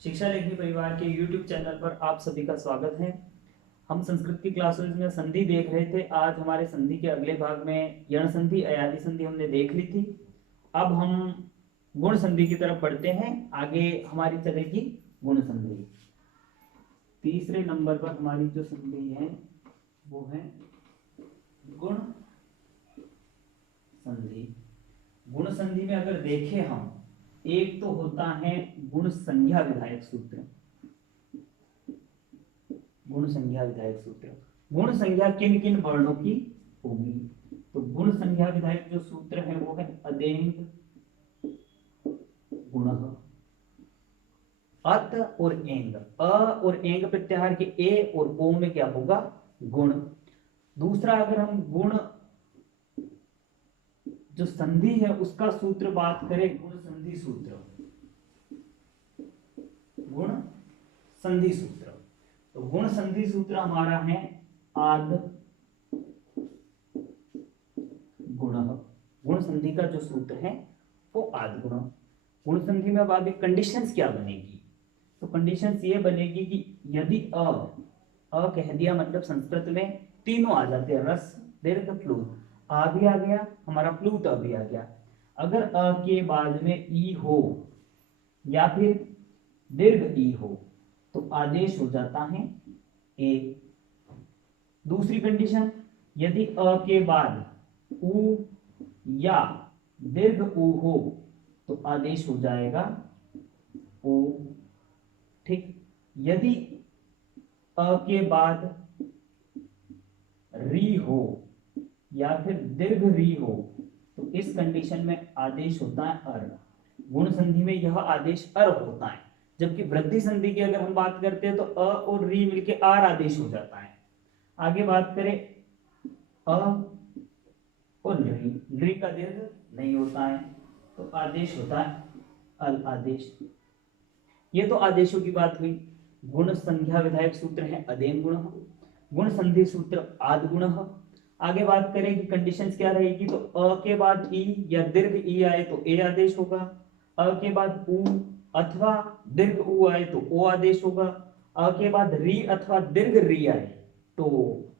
शिक्षा लेखनी परिवार के YouTube चैनल पर आप सभी का स्वागत है। हम संस्कृत की क्लासेस में संधि देख रहे थे। आज हमारे संधि के अगले भाग में यण संधि, अयादि संधि हमने देख ली थी। अब हम गुण संधि की तरफ बढ़ते हैं। आगे हमारी चलेगी गुण संधि। तीसरे नंबर पर हमारी जो संधि है वो है गुण संधि। गुण संधि में अगर देखें हम, एक तो होता है गुण संज्ञा विधायक सूत्र। गुण संज्ञा विधायक सूत्र, गुण संज्ञा किन किन वर्णों की होगी? तो गुण संज्ञा विधायक जो सूत्र है वो है अदेंग गुण। अत और एंग, अ और एंग प्रत्याहार के ए और ओ में क्या होगा? गुण। दूसरा, अगर हम गुण जो संधि है उसका सूत्र बात करें, गुण संधि सूत्र, गुण संधि सूत्र, तो गुण संधि सूत्र हमारा है आद गुण। गुण संधि का जो सूत्र है वो आद गुण। गुण संधि में अब आगे कंडीशंस क्या बनेगी? तो कंडीशंस ये बनेगी कि यदि अ कह दिया मतलब संस्कृत में तीनों आ जाते हैं, रस दीर्घ प्लूत। आ भी आ गया हमारा, प्लूत अ भी आ गया। अगर अ के बाद में ई हो या फिर दीर्घ ई हो तो आदेश हो जाता है ए। दूसरी कंडीशन, यदि अ के बाद उ या दीर्घ उ हो तो आदेश हो जाएगा ओ। ठीक। यदि अ के बाद री हो या फिर दीर्घ री हो तो इस कंडीशन में आदेश होता है अर। गुण संधि में यह आदेश अर होता है, जबकि वृद्धि संधि की अगर हम बात करते हैं तो अ और री मिलके आर आदेश हो जाता है। आगे बात करें अ और री का दीर्घ नहीं होता है तो आदेश होता है अल आदेश। ये तो आदेशों की बात हुई। गुण संज्ञा विधायक सूत्र है अदेन गुण, गुण संधि सूत्र आद गुण। आगे बात करें कि कंडीशंस क्या रहेगी, तो अ के बाद ई या दीर्घ ई आए तो ए आदेश होगा। अ के बाद उ अथवा दीर्घ उ आए तो ओ आदेश होगा। अ के बाद री अथवा दीर्घ री आए तो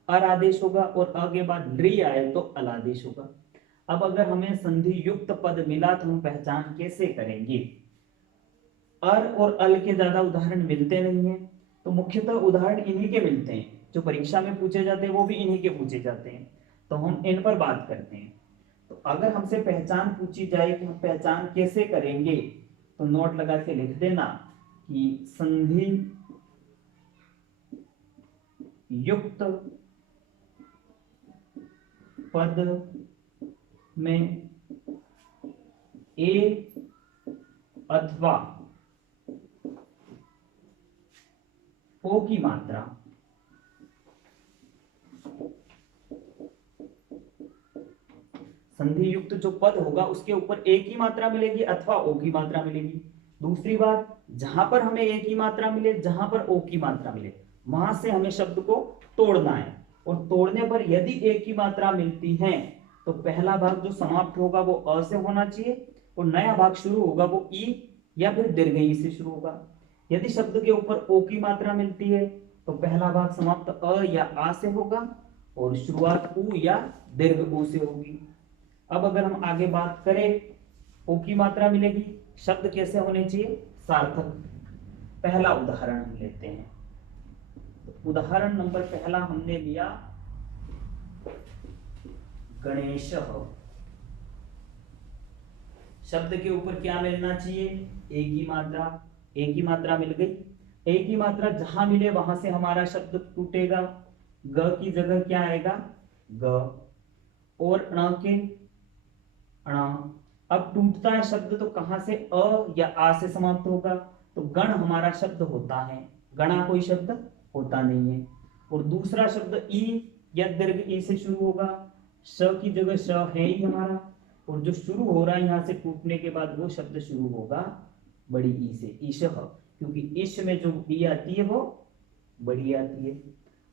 अर आदेश होगा, और अ के बाद री आए तो अल आदेश होगा। अब अगर हमें संधि युक्त पद मिला तो हम पहचान कैसे करेंगे? अर और अल के ज्यादा उदाहरण मिलते नहीं है, तो मुख्यतः उदाहरण इन्हीं के मिलते हैं, जो परीक्षा में पूछे जाते हैं वो भी इन्हीं के पूछे जाते हैं, तो हम इन पर बात करते हैं। तो अगर हमसे पहचान पूछी जाए कि हम पहचान कैसे करेंगे, तो नोट लगा के लिख देना कि संधि युक्त पद में ए अथवा ओ की मात्रा संधि युक्त जो पद होगा उसके ऊपर ए की मात्रा मिलेगी अथवा ओ की मात्रा मिलेगी। दूसरी बात, जहां पर हमें ए की मात्रा मिले, जहां पर ओ की मात्रा मिले, वहां से हमें शब्द को तोड़ना है। और तोड़ने पर यदि ए की मात्रा मिलती है तो पहला भाग जो समाप्त होगा वो अ से होना चाहिए, और नया भाग शुरू होगा वो ई या फिर दीर्घ ई से शुरू होगा। यदि शब्द के ऊपर ओ की मात्रा मिलती है तो पहला भाग समाप्त अ या आ से होगा और शुरुआत उ या दीर्घ उ से होगी। अब अगर हम आगे बात करें, ओ की मात्रा मिलेगी, शब्द कैसे होने चाहिए? सार्थक। पहला उदाहरण हम लेते हैं, तो उदाहरण नंबर पहला हमने लिया गणेश। शब्द के ऊपर क्या मिलना चाहिए? ए की मात्रा। ए की मात्रा मिल गई। ए की मात्रा जहां मिले वहां से हमारा शब्द टूटेगा। ग की जगह क्या आएगा? ग। और ण के ण। अब टूटता है शब्द तो कहां से? अ या आ से समाप्त होगा, तो गण हमारा शब्द होता है, गणा कोई शब्द होता नहीं है। और दूसरा शब्द ई या दीर्घ ई से शुरू होगा, श की जगह श है ही हमारा, और जो शुरू हो रहा है यहां से टूटने के बाद वो शब्द शुरू होगा बड़ी ई से, ईश, क्योंकि ईश में जो ई आती है वो बड़ी आती है।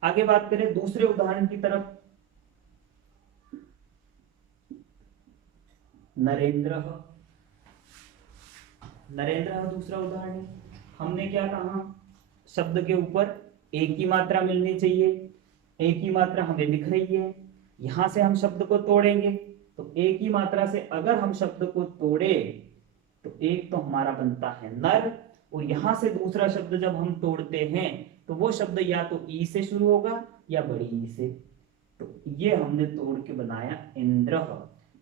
आगे बात करें दूसरे उदाहरण की तरफ, नरेंद्र। नरेंद्र दूसरा उदाहरण है। हमने क्या कहा, शब्द के ऊपर एक ही मात्रा मिलनी चाहिए, एक ही मात्रा हमें दिख रही है। यहां से हम शब्द को तोड़ेंगे तो एक ही मात्रा से अगर हम शब्द को तोड़े तो एक तो हमारा बनता है नर, और यहां से दूसरा शब्द जब हम तोड़ते हैं तो वो शब्द या तो ई से शुरू होगा या बड़ी ई से। तो ये हमने तोड़ के बनाया इंद्र।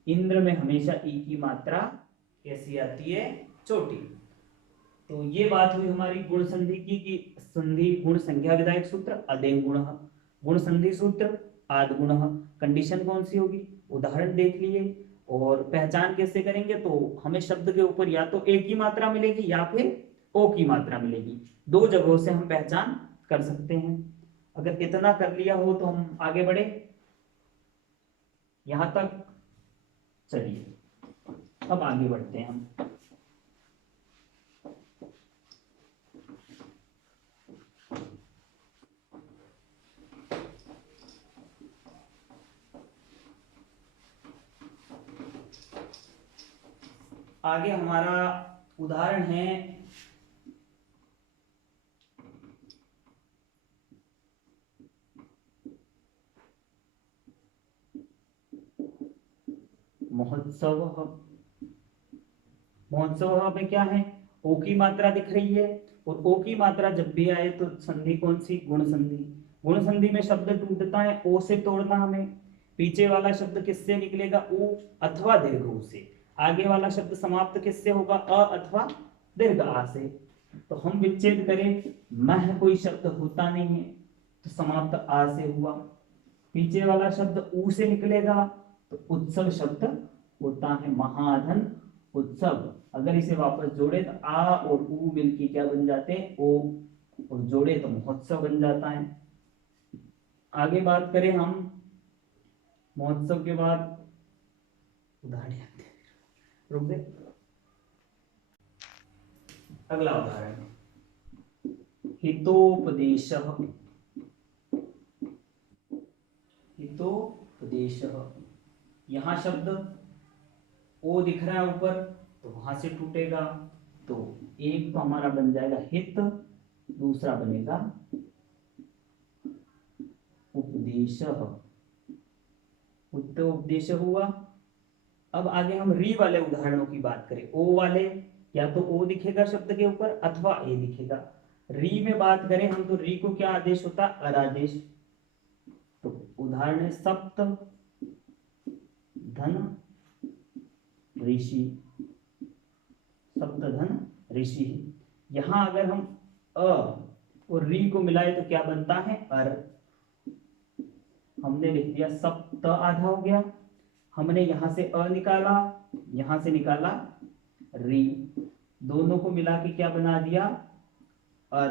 इंद्र में हमेशा ई की मात्रा कैसी आती है, छोटी। तो ये बात हुई हमारी गुण संधि की, कि संधि गुण संज्ञा विधायक सूत्र अदेंग गुण, गुण संधि सूत्र आद गुण। कंडीशन कौन सी होगी, उदाहरण देख लिए। और पहचान कैसे करेंगे, तो हमें शब्द के ऊपर या तो एक ही मात्रा मिलेगी या फिर ओ की मात्रा मिलेगी, दो जगहों से हम पहचान कर सकते हैं। अगर इतना कर लिया हो तो हम आगे बढ़े, यहां तक चलिए अब आगे बढ़ते हैं हम। आगे हमारा उदाहरण है महोत्सव। महोत्सव में क्या है, ओ की मात्रा दिख रही है, और ओ की मात्रा जब भी आए तो संधि कौन सी, गुण संधि। गुण संधि में शब्द टूटता है ओ से तोड़ना हमें। पीछे वाला शब्द किससे निकलेगा, उ अथवा दीर्घ उ से। आगे वाला शब्द समाप्त किससे होगा, अ अथवा दीर्घ आ से। तो हम विच्छेद करें, मह कोई शब्द होता नहीं है तो समाप्त आ से हुआ। पीछे वाला शब्द ऊ से निकलेगा तो उत्सव शब्द होता है, महाधन उत्सव। अगर इसे वापस जोड़े तो आ और ऊ मिलके क्या बन जाते हैं, ओ, और जोड़े तो महोत्सव बन जाता है। आगे बात करें हम महोत्सव के बाद, उदाहरण रुक दे, अगला उदाहरण हितोपदेश। हितोपदेश, यहां शब्द ओ दिख रहा है ऊपर तो वहां से टूटेगा, तो एक तो हमारा बन जाएगा हित, दूसरा बनेगा उपदेश। उपदेश हुआ। अब आगे हम री वाले उदाहरणों की बात करें। ओ वाले या तो ओ दिखेगा शब्द के ऊपर अथवा ए दिखेगा। री में बात करें हम तो री को क्या आदेश होता है, अरादेश। तो उदाहरण है सप्त धन ऋषि, सप्तधन ऋषि। यहां अगर हम अ और री को मिलाए तो क्या बनता है, अर। हमने लिख दिया सप्त आधा हो गया, हमने यहां से अ निकाला, यहां से निकाला री, दोनों को मिला के क्या बना दिया, अर।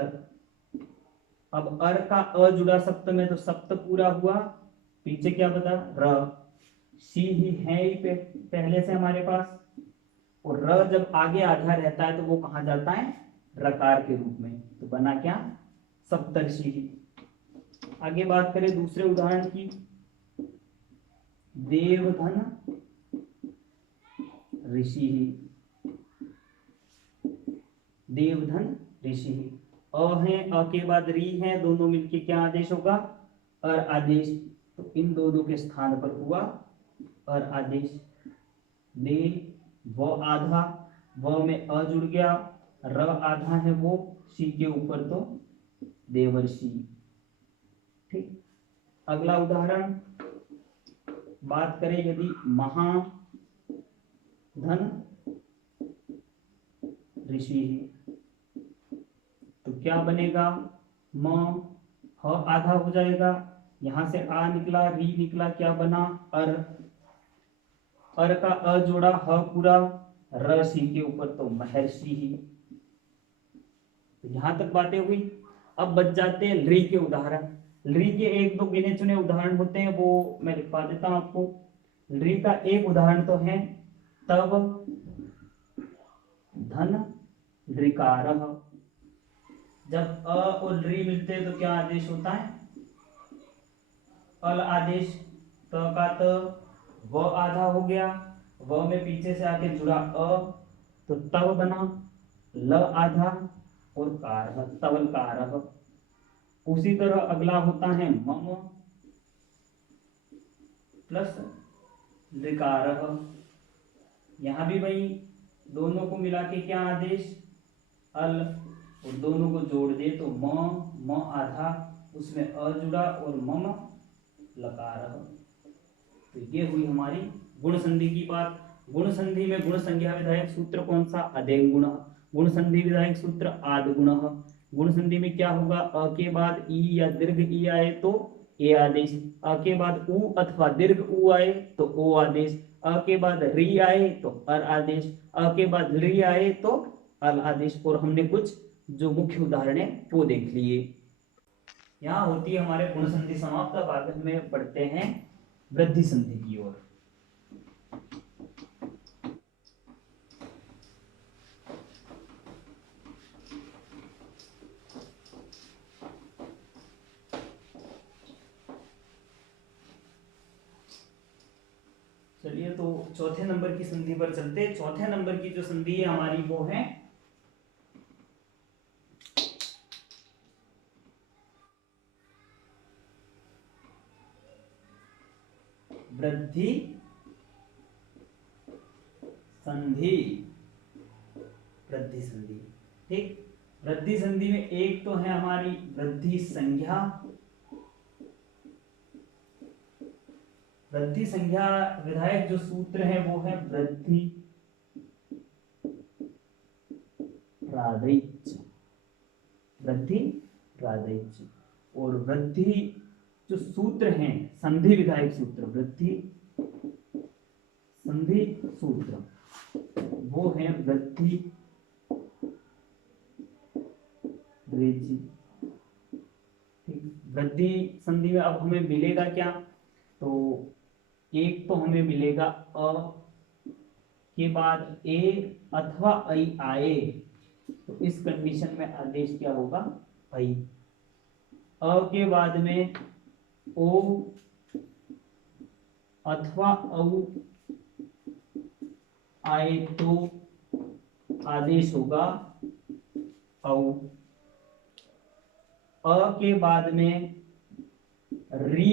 अब अर का अ जुड़ा सप्त में तो सप्त पूरा हुआ, पीछे क्या बता, र। सी ही है ही पहले से हमारे पास, और र जब आगे आधा रहता है तो वो कहा जाता है, रकार के रूप में। तो बना क्या, सप्तर्षि। आगे बात करें दूसरे उदाहरण की, देवधन ऋषि। देवधन ऋषि, अ है, अ के बाद री है, दोनों मिलके क्या आदेश होगा, अर आदेश। तो इन दोनों के स्थान पर हुआ अर आदेश। दे व आधा, व में अ जुड़ गया, र आधा है वो, सी के ऊपर तो देवर्षि। ठीक। अगला उदाहरण बात करें यदि महाधन ऋषि, तो क्या बनेगा, म ह आधा हो जाएगा, यहां से आ निकला, री निकला, क्या बना, अर। अर का अ जोड़ा, ह पूरा, र सी के ऊपर तो महर्षि ही। तो यहां तक बातें हुई। अब बच जाते हैं री के उदाहरण। री के एक दो गिने चुने उदाहरण होते हैं, वो मैं लिखवा देता हूं आपको। री का एक उदाहरण तो है तब धन ऋकार। जब अ और री मिलते हैं तो क्या आदेश होता है, अल आदेश। त का त, व आधा हो गया, व में पीछे से आके जुड़ा अ, तो तब बना, ल आधा, और कारः, तवलकारः। उसी तरह अगला होता है मम प्लस ऋकारः। यहाँ भी भाई दोनों को मिला के क्या आदेश, अल, और दोनों को जोड़ दे तो म आधा, उसमें अ जुड़ा और मम लकारः। तो ये हुई हमारी गुण संधि की बात। गुण संधि में गुण संज्ञा विधायक सूत्र कौन सा, अदेंग गुण। गुण संधि विधायक सूत्र आद गुण। गुण संधि में क्या होगा, अ के बाद ई या दीर्घ ई आए तो ए आदेश, अ के बाद उ अथवा दीर्घ उ आए तो ओ आदेश, अ के बाद री आए तो अर आदेश, अ के बाद री आए तो अल आदेश। और हमने कुछ जो मुख्य उदाहरण है वो देख लिए। यहाँ होती है हमारे गुण संधि समाप्त। अब आगे में पढ़ते हैं वृद्धि संधि की ओर। चलिए तो चौथे नंबर की संधि पर चलते हैं। चौथे नंबर की जो संधि है हमारी वो है वृद्धि संधि। वृद्धि संधि, ठीक। वृद्धि संधि में एक तो है हमारी वृद्धि संज्ञा। वृद्धि संज्ञा विधायक जो सूत्र है वो है वृद्धि प्रादैच। वृद्धि प्रादैच। और वृद्धि जो सूत्र हैं संधि विधायक सूत्र, वृद्धि संधि सूत्र वो है वृद्धि रेचि। ठीक। वृद्धि संधि में अब हमें मिलेगा क्या, तो एक तो हमें मिलेगा अ के बाद ए अथवा ऐ आए तो इस कंडीशन में आदेश क्या होगा, ऐ। अ के बाद में ओ अथवा औ आए तो आदेश होगा औ। अ के बाद में री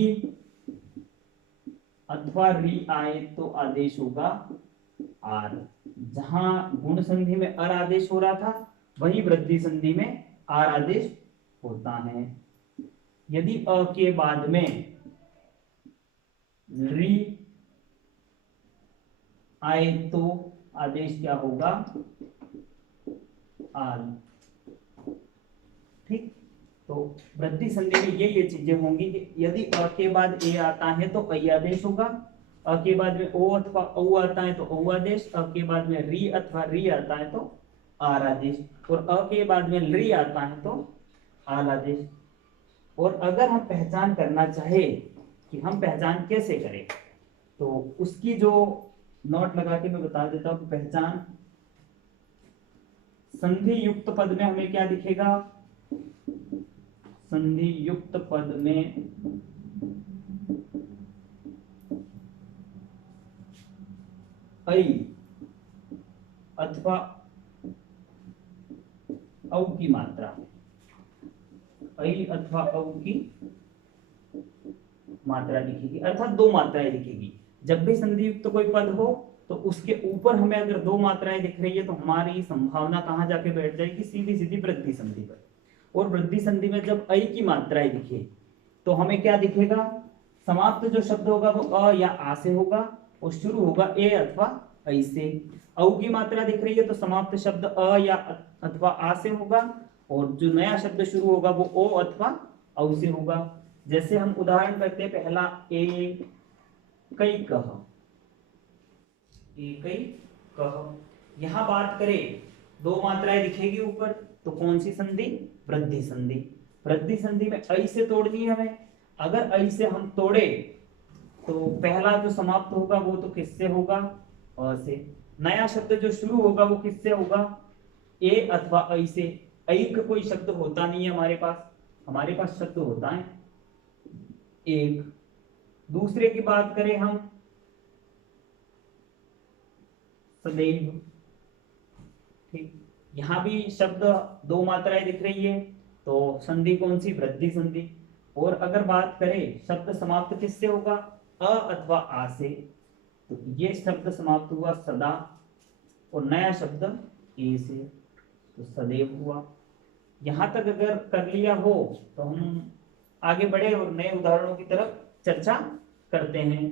अथवा री आए तो आदेश होगा आर। जहां गुण संधि में अर आदेश हो रहा था वही वृद्धि संधि में आर आदेश होता है। यदि अ के बाद में री आए तो आदेश क्या होगा, आर। ठीक। तो वृद्धि संधि में ये चीजें होंगी कि यदि अ के बाद ए आता है तो ऐ आदेश होगा, अ के बाद में ओ अथवा औ आता है तो औ आदेश, अ के बाद में री अथवा री आता है तो आर आदेश, और अ के बाद में री आता है तो आल आदेश। और अगर हम पहचान करना चाहे कि हम पहचान कैसे करें तो उसकी जो नोट लगा के मैं बता देता हूं। पहचान संधि युक्त पद में हमें क्या दिखेगा, संधि युक्त पद में ऐ अथवा औ की मात्रा, ऐ अथवा औ की मात्रा दिखेगी, अर्थात दो मात्राएं दिखेगी। जब भी संधि युक्त कोई पद हो तो उसके ऊपर हमें अगर दो मात्राएं दिख रही है तो हमारी संभावना कहां जाके बैठ जाएगी, सीधी सीधी वृद्धि संधि पर। और वृद्धि संधि में जब ऐ की मात्राएं दिखे तो हमें क्या दिखेगा, समाप्त जो शब्द होगा वो अ या आ से होगा और शुरू होगा ए अथवा ऐ से। औ की मात्रा दिख रही है तो समाप्त शब्द अ या अथवा आ से होगा और जो नया शब्द शुरू होगा वो ओ अथवा औ से होगा। जैसे हम उदाहरण करते हैं, पहला ए कई कह, एक कह। यहां बात करें दो मात्राएं दिखेगी ऊपर तो कौन सी संधि, वृद्धि संधि। वृद्धि संधि में ऐ से तोड़नी है हमें। अगर ऐ से हम तोड़े तो पहला जो समाप्त होगा वो तो किससे होगा, अ से। नया शब्द जो शुरू होगा वो किससे होगा, ए अथवा ऐ से। ऐ का कोई शब्द होता नहीं है हमारे पास शब्द होता है एक। दूसरे की बात करें हम, सदैव। ठीक। यहाँ भी शब्द दो मात्राएं दिख रही है, तो संधि कौन सी? वृद्धि संधि। और अगर बात करें शब्द समाप्त किससे होगा? अ अथवा आ से, तो ये शब्द समाप्त हुआ सदा, और नया शब्द ए से, तो सदैव हुआ। यहां तक अगर कर लिया हो तो हम आगे बढ़े और नए उदाहरणों की तरफ चर्चा करते हैं।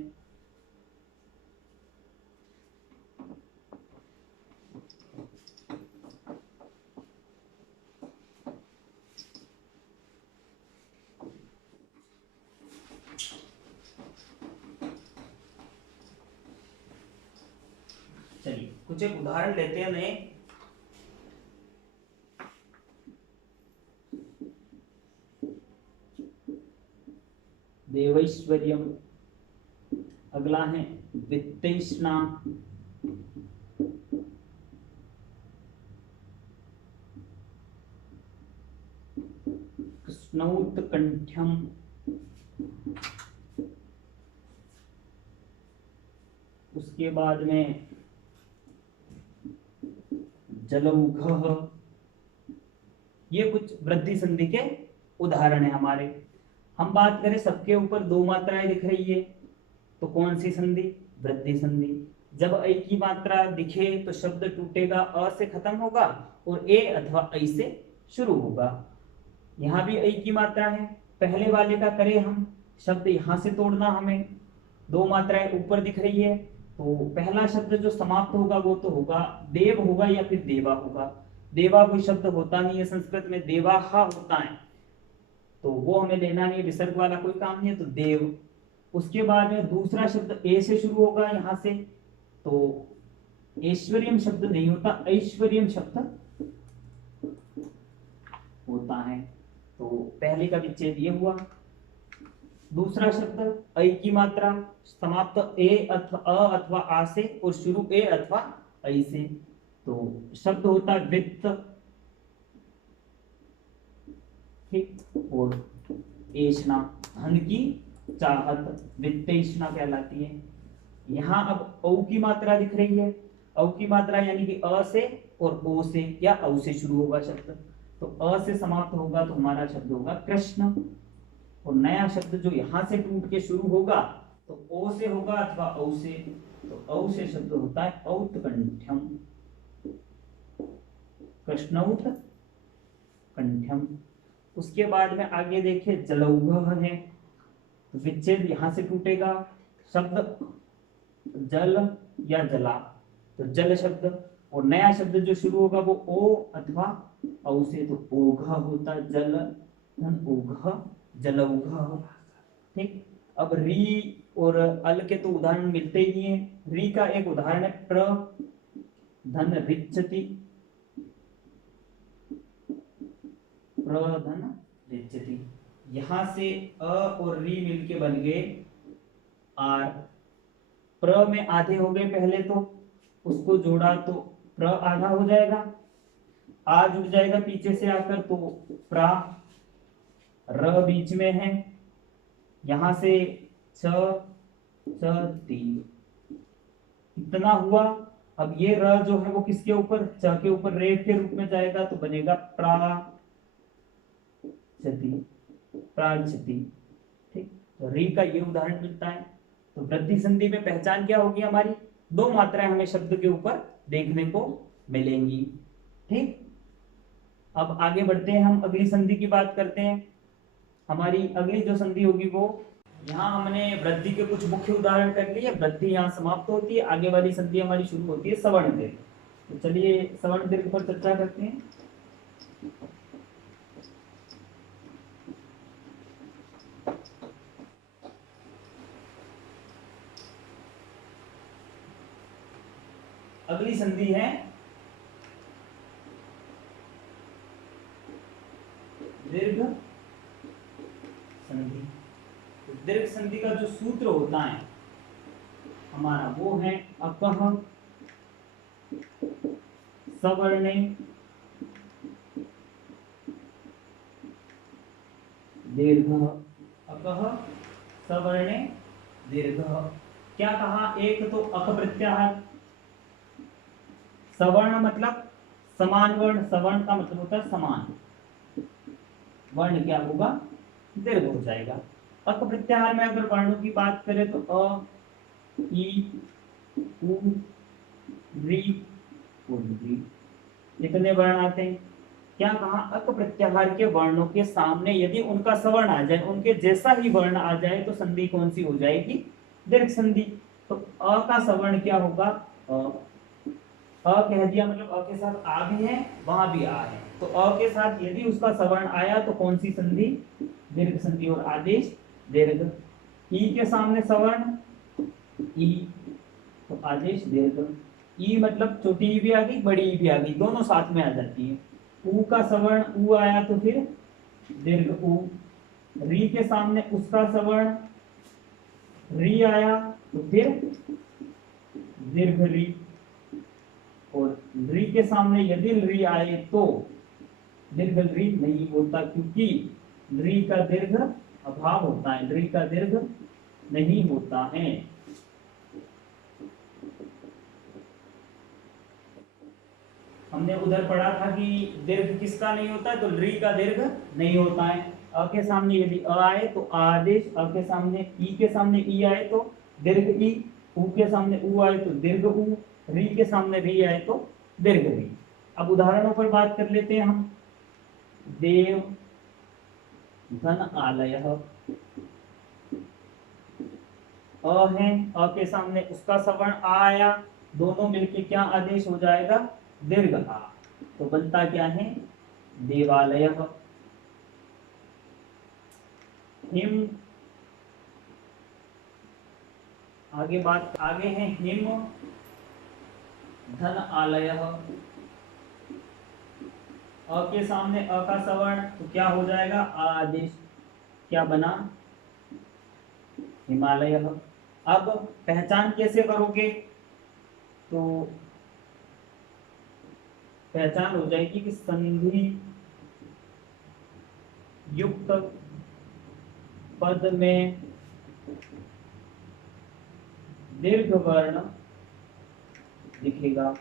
चलिए कुछ एक उदाहरण लेते हैं नए। देवैश्वर्यम, अगला है वित्तैष्णा, कृष्णौत्कंठ्यम, उसके बाद में जलौघः। ये कुछ वृद्धि संधि के उदाहरण है हमारे। हम बात करें सबके ऊपर दो मात्राएं दिख रही है, तो कौन सी संधि? वृद्धि संधि। जब ऐ की मात्रा दिखे तो शब्द टूटेगा, अ से खत्म होगा और ए अथवा ऐ से शुरू होगा। यहाँ भी ऐ की मात्रा है। पहले वाले का करें हम, शब्द यहाँ से तोड़ना, हमें दो मात्राएं ऊपर दिख रही है, तो पहला शब्द जो समाप्त होगा वो तो होगा देव होगा या फिर देवा होगा। देवा कोई शब्द होता नहीं है संस्कृत में, देवाहा होता है, तो वो हमें लेना नहीं, विसर्ग वाला कोई काम नहीं है, तो देव। उसके बाद में दूसरा शब्द ए से शुरू होगा यहां से, तो ऐश्वर्यम शब्द नहीं होता, ऐश्वर्यम शब्द होता है, तो पहले का विच्छेद ये हुआ। दूसरा शब्द ऐ की मात्रा समाप्त ए अथवा अ अथवा आ से और शुरू ए अथवा ऐ से, तो शब्द होता है वित्त, ठीक। और ऐष्णा, धन की चाहत, वित्तेष्णा कहलाती है। यहाँ अब औ की मात्रा दिख रही है, औ की मात्रा यानी कि अ से और ओ से या औ से शुरू होगा शब्द, तो अ से समाप्त होगा तो हमारा शब्द होगा कृष्ण, और नया शब्द जो यहाँ से टूट के शुरू होगा तो ओ से होगा अथवा औ से, तो औ से शब्द होता है औत्कंठ्यम, कृष्णौत कंठ्यम। उसके बाद में आगे देखिए जलौघ है, तो विच्छेद यहाँ से टूटेगा, शब्द जल या जला, तो जल शब्द, और नया शब्द जो शुरू होगा वो ओ अथवा औ से, तो ओघ होता है, जल धन ओघ, जलौघ, ठीक। अब री और अल के तो उदाहरण मिलते ही नहीं है। री का एक उदाहरण है प्र धन रिच्यति, प्रधन रिच्यति, यहां से अ और री मिलके बन गए आर। प्र में आधे हो गए पहले, तो उसको जोड़ा तो प्र आधा हो जाएगा, आ जुड़ जाएगा पीछे से आकर, तो प्रा, र बीच में है, यहां से छ छ तीन, इतना हुआ। अब ये र जो है वो किसके ऊपर? च के ऊपर रेट के रूप में जाएगा, तो बनेगा प्रा क्षति, प्राणक्षति, ठीक। तो री का ये उदाहरण मिलता है। तो वृद्धि संधि में पहचान क्या होगी हमारी? दो मात्राएं हमें शब्द के ऊपर देखने को मिलेंगी, ठीक। अब आगे बढ़ते हैं, हम अगली संधि की बात करते हैं। हमारी अगली जो संधि होगी वो, यहाँ हमने वृद्धि के कुछ मुख्य उदाहरण कर लिए, वृद्धि यहाँ समाप्त होती है, आगे वाली संधि हमारी शुरू होती है सवर्ण दीर्घ। तो चलिए सवर्ण दीर्घ पर चर्चा करते हैं। अगली संधि है दीर्घ संधि। तो दीर्घ संधि का जो सूत्र होता है हमारा वो है अकह सवर्णे दीर्घ, अकह सवर्णे दीर्घ। क्या कहा? एक तो अक प्रत्याहार, सवर्ण मतलब समान वर्ण, सवर्ण का मतलब होता है समान, वर्ण क्या होगा, दीर्घ हो जाएगा। अक प्रत्याहार में अगर वर्णों की बात करें तो अ, ई, उ, री और री, कितने वर्ण आते हैं? क्या कहा, अक प्रत्याहार के वर्णों के सामने यदि उनका सवर्ण आ जाए, उनके जैसा ही वर्ण आ जाए तो संधि कौन सी हो जाएगी, दीर्घ संधि। तो अ का सवर्ण क्या होगा, अ कह दिया मतलब अ के साथ आ भी है, वहां भी आ है, तो अ के साथ यदि उसका सवर्ण आया तो कौन सी संधि, दीर्घ संधि और आदेश दीर्घ। ई के सामने सवर्ण ई, तो आदेश दीर्घ। ई मतलब छोटी ई भी आ गई, बड़ी ई भी आ गई, दोनों साथ में आ जाती है। ऊ का सवर्ण ऊ आया तो फिर दीर्घ ऊ। री के सामने उसका सवर्ण री आया तो फिर दीर्घ री। और री के सामने यदि री आए तो दीर्घ री नहीं होता, क्योंकि री का दीर्घ अभाव होता है, री का दीर्घ नहीं होता है। हमने उधर पढ़ा था कि दीर्घ किसका नहीं होता है, तो री का दीर्घ नहीं होता है। अ के सामने यदि अ आए तो आदेश, अ के सामने ई के सामने ई आए तो दीर्घ ई, उ के सामने उ आए तो दीर्घ उ, री के सामने री आए तो दीर्घ री। अब उदाहरणों पर बात कर लेते हैं हम। देव धन आलय, अ है, अ के सामने उसका सवर्ण आ आया, दोनों मिलके क्या आदेश हो जाएगा, दीर्घ आ। तो बनता क्या है, देवालय। हिम, आगे बात आगे है हिम धन आलय, अ के सामने अ का सवर्ण तो क्या हो जाएगा, आदेश, क्या बना, हिमालय। अब पहचान कैसे करोगे, तो पहचान हो जाएगी कि संधि युक्त पद में दीर्घ वर्ण दिखेगा।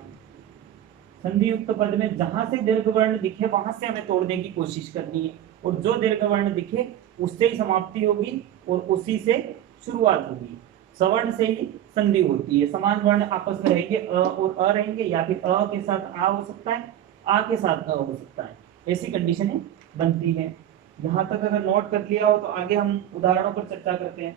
संधि युक्त पद में जहां से दीर्घ वर्ण दिखे वहां से हमें तोड़ने की कोशिश करनी है, और जो दीर्घ वर्ण दिखे उससे ही समाप्ति होगी और उसी से शुरुआत होगी। सवर्ण से ही संधि होती है, समान वर्ण आपस में रहेंगे, अ और अ रहेंगे, या फिर अ के साथ आ हो सकता है, आ के साथ अ हो सकता है, ऐसी कंडीशनें बनती हैं। यहाँ तक अगर नोट कर लिया हो तो आगे हम उदाहरणों पर चर्चा करते हैं।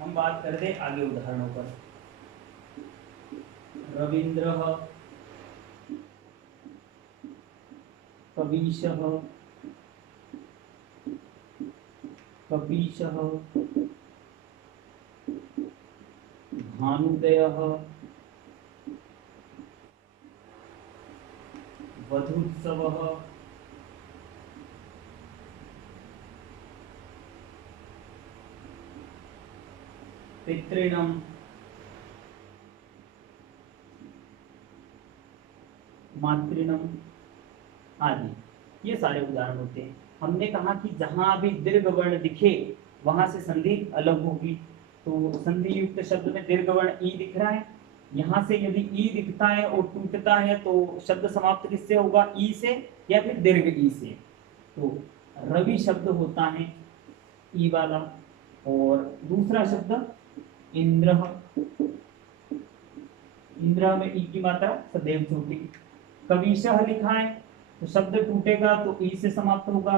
हम बात करते हैं आगे उदाहरणों पर। रविंद्र, कवीशः, कपीशः, भानुदयः, वधूत्सवः, पितृणम्, मातृणम् आदि, ये सारे उदाहरण होते हैं। हमने कहा कि जहां भी दीर्घ वर्ण दिखे वहां से संधि अलग होगी। तो संधि युक्त शब्द में दीर्घ वर्ण ई दिख रहा है, यहाँ से यदि ई दिखता है और टूटता है तो शब्द समाप्त किससे होगा, ई से या फिर दीर्घ ई से। तो रवि शब्द होता है ई वाला, और दूसरा शब्द इंद्र, इंद्र में ई की मात्रा सदैव छोटी। कविशः लिखा है तो शब्द टूटेगा तो ई से समाप्त होगा,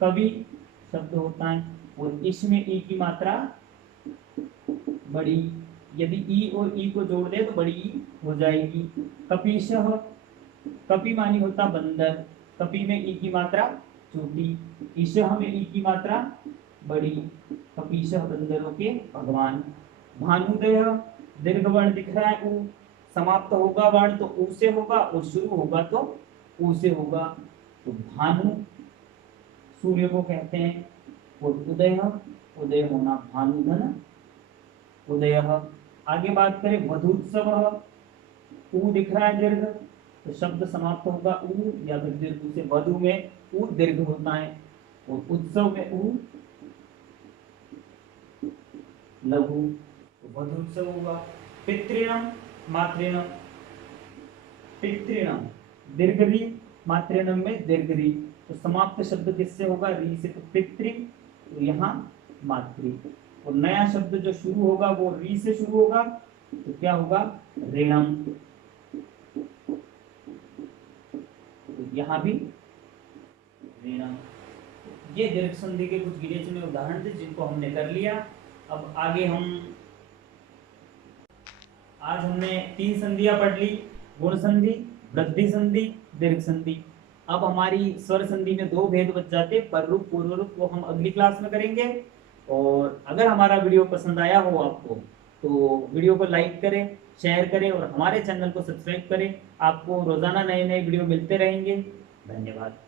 कवि शब्द होता है, और इसमें ई की मात्रा बड़ी, यदि ई और ई को जोड़ दे तो बड़ी ई हो जाएगी। कपीशः, कपि मानी होता बंदर, कपि में ई की मात्रा छोटी, ईशः में ई की मात्रा बड़ी, कपीशः बंदरों के भगवान। भानुदय, दीर्घ वर्ण दिख रहा है उ, समाप्त होगा वर्ण तो उ से होगा और शुरू होगा तो उ से होगा। तो भानु सूर्य को कहते हैं, और उदय, उदय होना भानुधन उदय। आगे बात करें वधूत्सव, उ दिख रहा है दीर्घ, तो शब्द समाप्त होगा उ, या फिर दीर्घ से वधु में उ दीर्घ होता है, और उत्सव में उ लघु, तो वधु उत्सव होगा। पितृणम मातृणम, पितृणम दीर्घ री, मातृणम में दीर्घ री, तो समाप्त शब्द किससे होगा, री से, तो पितृ, तो यहाँ मातृ, और नया शब्द जो शुरू होगा वो री से शुरू होगा, तो क्या होगा, ऋणम, तो यहाँ भी ऋणम। ये दीर्घ संधि के कुछ गिने चुने उदाहरण थे जिनको हमने कर लिया। अब आगे आज हमने 3 संधियां पढ़ ली, गुण संधि, वृद्धि संधि, दीर्घ संधि। अब हमारी स्वर संधि में 2 भेद बच जाते, पर रूप, पूर्व रूप, वो हम अगली क्लास में करेंगे। और अगर हमारा वीडियो पसंद आया हो आपको, तो वीडियो को लाइक करें, शेयर करें और हमारे चैनल को सब्सक्राइब करें। आपको रोजाना नए नए वीडियो मिलते रहेंगे। धन्यवाद।